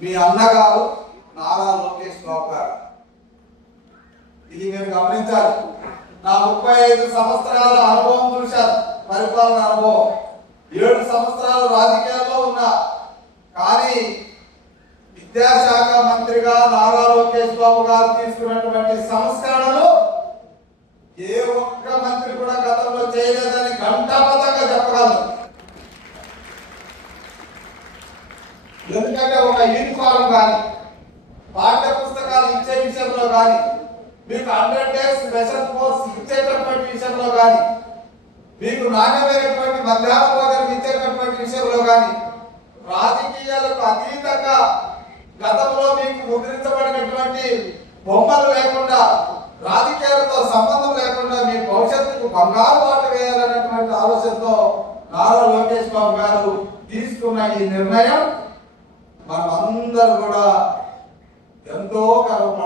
మీ అన్నగారు నారా లోకేష్ బాబు గారు. ఇది మీరు గమనించాలి. నా 35 సంవత్సరాల అనుభవం చూశాను, పరిపాలన అనుభవం. 7 సంవత్సరాలు రాజకీయాల్లో ఉన్నా. కానీ విద్యాశాఖ మంత్రిగా నారా లోకేష్ బాబు గారు తీసుకున్నటువంటి సంస్కరణలు ఏ ఒక్క మంత్రి కూడా గతంలో చేయలేదని ఘంటాపథంగా చెప్పగలరు. ఎందుకంటే ఒక యూనిఫారం కానీ, పాఠ్య పుస్తకాలు ఇచ్చే విషయంలో కానీ, మీకు 100 days స్పెషల్ కోర్స్ ఇచ్చేటటువంటి విషయంలో కానీ, మీకు నాణ్యమైనటువంటి మధ్యాహ్న భోజనం ఇచ్చేటటువంటి విషయంలో కానీ, రాజకీయాలకు అతీతంగా గతంలో మీకు ముద్రించబడినటువంటి బొమ్మలు లేకుండా, రాజకీయాలతో సంబంధం లేకుండా మీ భవిష్యత్తుకు బంగారు బాట వేయాలనేటువంటి ఆలోచనతో నారా లోకేష్ బాబు గారు తీసుకున్న ఈ నిర్ణయం మనం అందరూ కూడా ఎంతో గర్వపడాలి.